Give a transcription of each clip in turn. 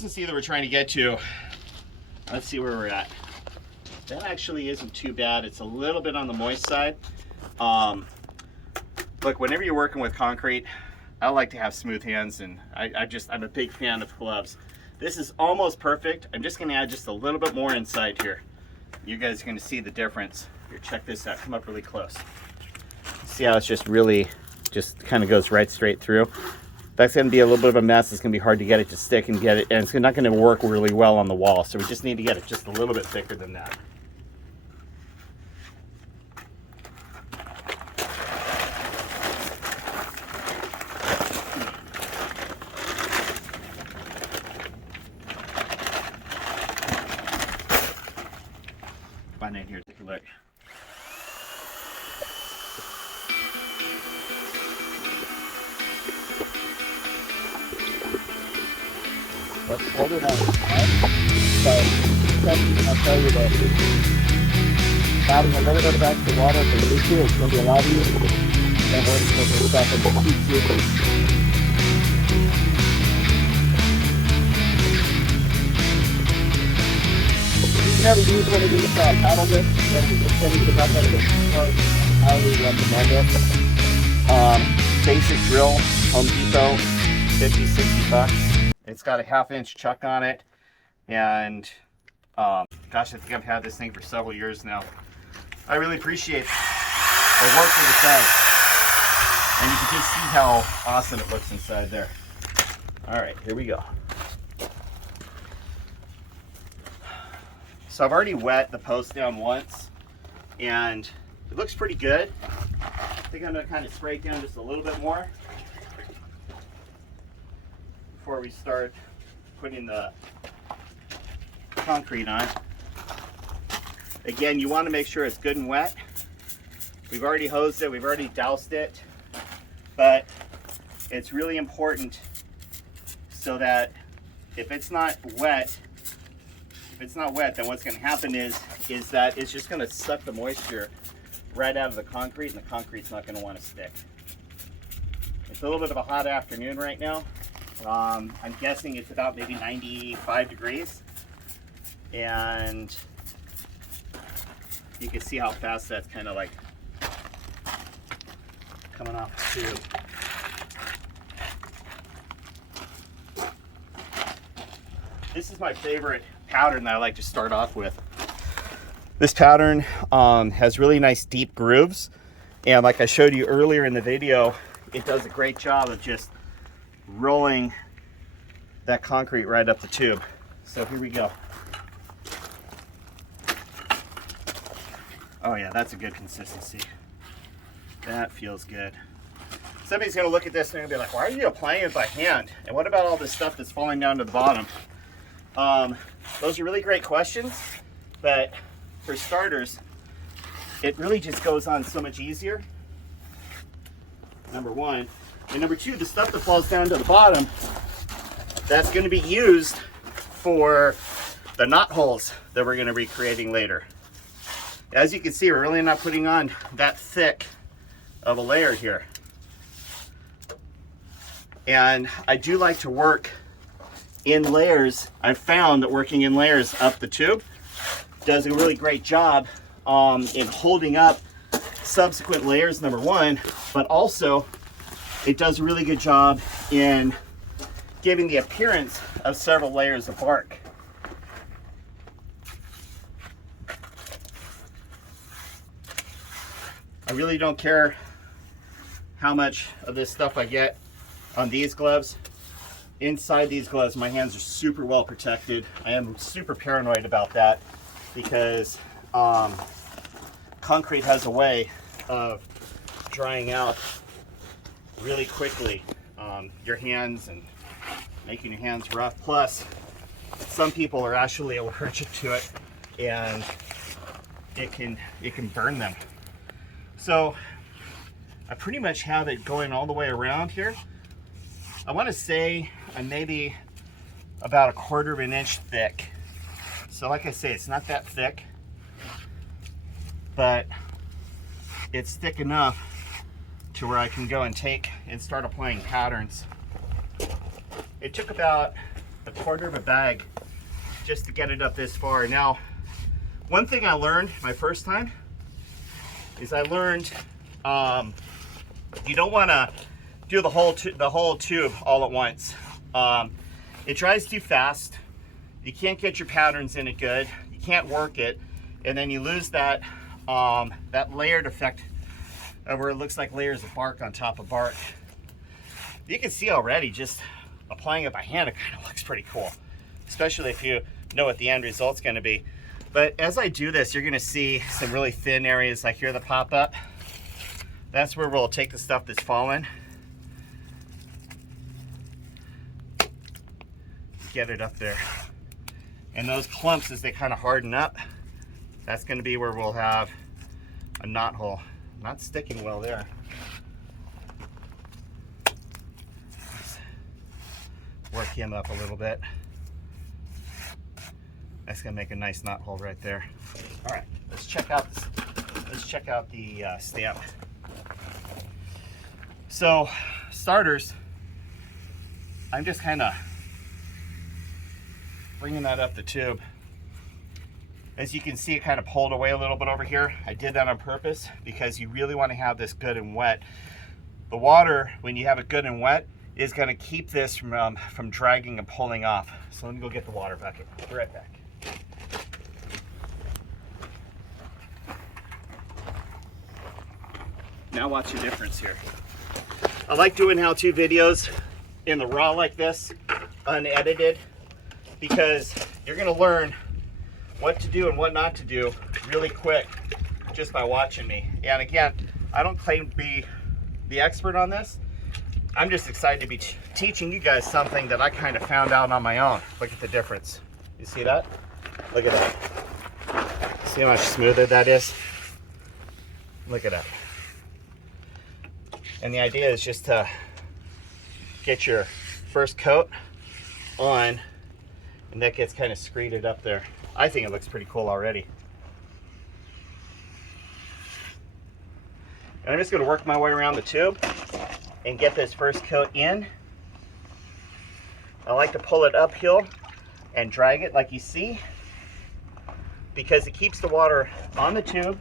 consistency that we're trying to get to, let's see where we're at. That actually isn't too bad. It's a little bit on the moist side. Look, whenever you're working with concrete, I like to have smooth hands, and I'm a big fan of gloves. This is almost perfect. I'm just gonna add just a little bit more inside here. You guys are gonna see the difference. Here, check this out, come up really close. See how it's just really, just kind of goes right straight through. That's gonna be a little bit of a mess. It's gonna be hard to get it to stick and get it, and it's not gonna work really well on the wall. So we just need to get it just a little bit thicker than that. Come on in here, take a look. Let's hold it on. So, I'll tell you that adding a little bit of extra water for the issue is going to be a lot easier than working with the stuff in the heat. You never use one of these paddle bits, and you just finish it up at the start. I would recommend it. Basic drill, Home Depot, 50, 60 bucks. It's got a 1/2 inch chuck on it, and gosh, I think I've had this thing for several years now. I really appreciate the work that it does, and you can just see how awesome it looks inside there. All right, here we go. So I've already wet the post down once, and it looks pretty good. I think I'm gonna kind of spray it down just a little bit more before we start putting the concrete on. Again, you want to make sure it's good and wet. We've already hosed it, we've already doused it, but it's really important so that if it's not wet, then what's going to happen is that it's just going to suck the moisture right out of the concrete, and the concrete's not going to want to stick. It's a little bit of a hot afternoon right now. I'm guessing it's about maybe 95 degrees, and you can see how fast that's kind of like coming off the tube. This is my favorite pattern that I like to start off with. This pattern has really nice deep grooves, and like I showed you earlier in the video, it does a great job of just rolling that concrete right up the tube. So here we go. Oh yeah, that's a good consistency. That feels good. Somebody's gonna look at this and they're gonna be like, why are you applying it by hand? And what about all this stuff that's falling down to the bottom? Those are really great questions, but for starters, it really just goes on so much easier, number one. And number two, the stuff that falls down to the bottom, that's going to be used for the knot holes that we're going to be creating later. As you can see, we're really not putting on that thick of a layer here. And I do like to work in layers. I've found that working in layers up the tube does a really great job in holding up subsequent layers, number one, but also it does a really good job in giving the appearance of several layers of bark. I really don't care how much of this stuff I get on these gloves. Inside these gloves, my hands are super well protected. I am super paranoid about that because concrete has a way of drying out really quickly. Your hands and making your hands rough. Plus, some people are actually allergic to it, and it can burn them. So I pretty much have it going all the way around here. I want to say I'm maybe about 1/4 of an inch thick. So like I say, it's not that thick, but it's thick enough to where I can go and take and start applying patterns. It took about a quarter of a bag just to get it up this far. Now, one thing I learned my first time is I learned you don't want to do the whole tube all at once. It dries too fast. You can't get your patterns in it good. You can't work it, and then you lose that that layered effect where it looks like layers of bark on top of bark. You can see already just applying it by hand, it kind of looks pretty cool, especially if you know what the end result's going to be. But as I do this, you're going to see some really thin areas like here that pop up. That's where we'll take the stuff that's fallen, get it up there. And those clumps, as they kind of harden up, that's going to be where we'll have a knot hole. Not sticking well there. Let's work him up a little bit. That's going to make a nice knot hole right there. All right, let's check out the stamp. So, starters, I'm just kind of bringing that up the tube. As you can see, it kind of pulled away a little bit over here. I did that on purpose because you really want to have this good and wet. The water, when you have it good and wet, is going to keep this from dragging and pulling off. So let me go get the water bucket. Be right back. Now watch the difference here. I like doing how-to videos in the raw like this, unedited, because you're going to learn what to do and what not to do really quick just by watching me. And again, I don't claim to be the expert on this. I'm just excited to be teaching you guys something that I kind of found out on my own. Look at the difference. You see that? Look at that. See how much smoother that is? Look at that. And the idea is just to get your first coat on, and that gets kind of screeded up there. I think it looks pretty cool already. And I'm just going to work my way around the tube and get this first coat in. I like to pull it uphill and drag it like you see, because it keeps the water on the tube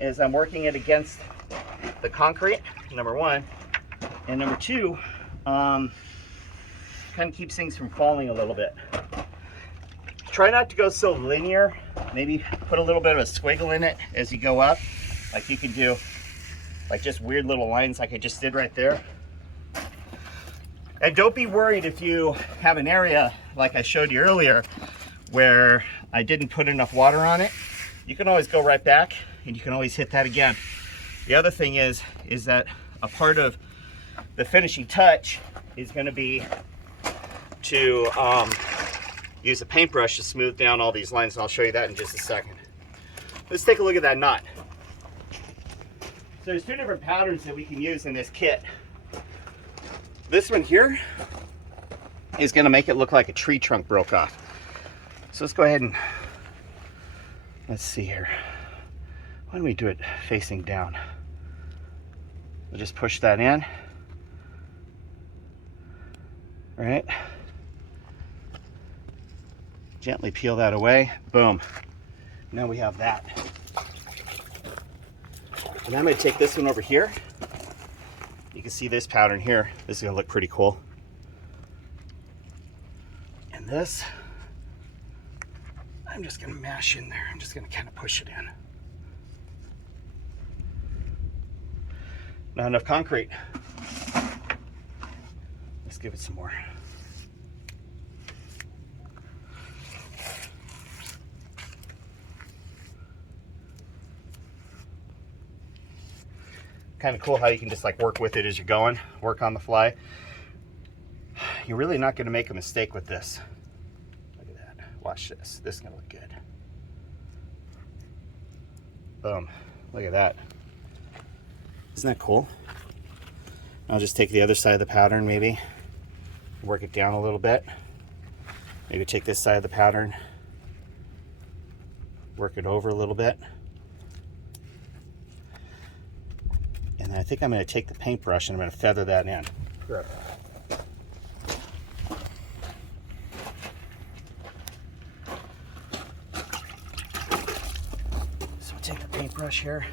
as I'm working it against the concrete, number one. And number two, kind of keeps things from falling a little bit. Try not to go so linear. Maybe put a little bit of a squiggle in it as you go up. Like you can do like just weird little lines like I just did right there. And don't be worried if you have an area like I showed you earlier where I didn't put enough water on it. You can always go right back and you can always hit that again. The other thing is that a part of the finishing touch is going to be to use a paintbrush to smooth down all these lines, and I'll show you that in just a second. Let's take a look at that knot. So there's two different patterns that we can use in this kit. This one here is going to make it look like a tree trunk broke off. So let's go ahead and let's see here. Why don't we do it facing down? We'll just push that in. Right? Gently peel that away. Boom. Now we have that. And I'm going to take this one over here. You can see this pattern here. This is going to look pretty cool. And this, I'm just going to mash in there. I'm just going to kind of push it in. Not enough concrete. Let's give it some more. Kind of cool how you can just like work with it as you're going, work on the fly. You're really not going to make a mistake with this. Look at that. Watch this. This is going to look good. Boom. Look at that. Isn't that cool? I'll just take the other side of the pattern, maybe work it down a little bit. Maybe take this side of the pattern, work it over a little bit. And I think I'm going to take the paintbrush and I'm going to feather that in. Sure. brush here.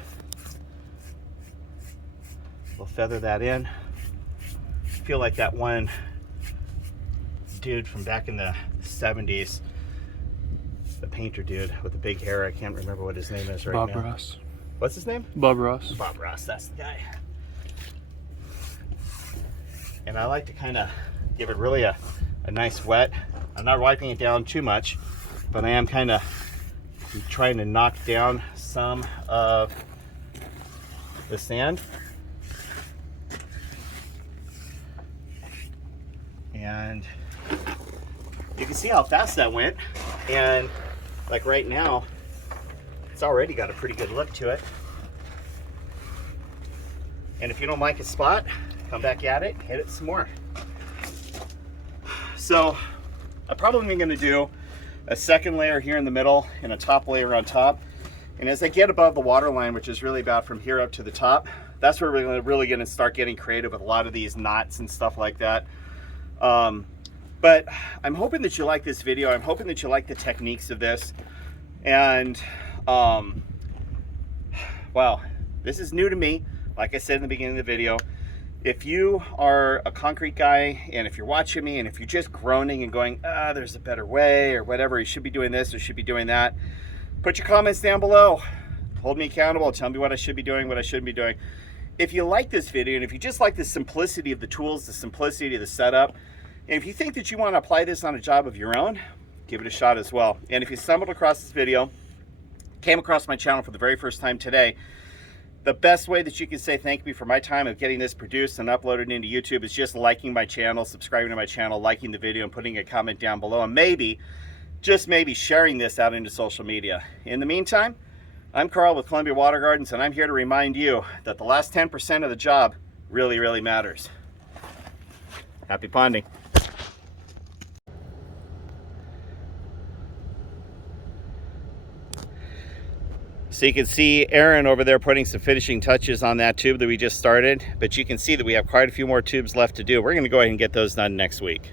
We'll feather that in. I feel like that one dude from back in the 70s, the painter dude with the big hair. I can't remember what his name is right now. Bob Ross. What's his name? Bob Ross. Bob Ross, that's the guy. And I like to kind of give it really a nice wet. I'm not wiping it down too much, but I am kind of trying to knock down some of the sand. And you can see how fast that went. And like right now, it's already got a pretty good look to it. And if you don't like a spot, come back at it, hit it some more. So I'm probably going to do a second layer here in the middle and a top layer on top. And as I get above the water line, which is really about from here up to the top, that's where we're really going to start getting creative with a lot of these knots and stuff like that. But I'm hoping that you like this video. I'm hoping that you like the techniques of this. And wow, this is new to me. Like I said in the beginning of the video, if you are a concrete guy and if you're watching me and if you're just groaning and going, there's a better way or whatever, you should be doing this or should be doing that, put your comments down below. Hold me accountable. Tell me what I should be doing, what I shouldn't be doing. If you like this video and if you just like the simplicity of the tools, the simplicity of the setup, and if you think that you want to apply this on a job of your own, give it a shot as well. And if you stumbled across this video, came across my channel for the very first time today, the best way that you can say thank you for my time of getting this produced and uploaded into YouTube is just liking my channel, subscribing to my channel, liking the video, and putting a comment down below, and maybe, just maybe, sharing this out into social media. In the meantime, I'm Carl with Columbia Water Gardens, and I'm here to remind you that the last 10% of the job really, really matters. Happy ponding. So you can see Aaron over there putting some finishing touches on that tube that we just started, but you can see that we have quite a few more tubes left to do. We're going to go ahead and get those done next week.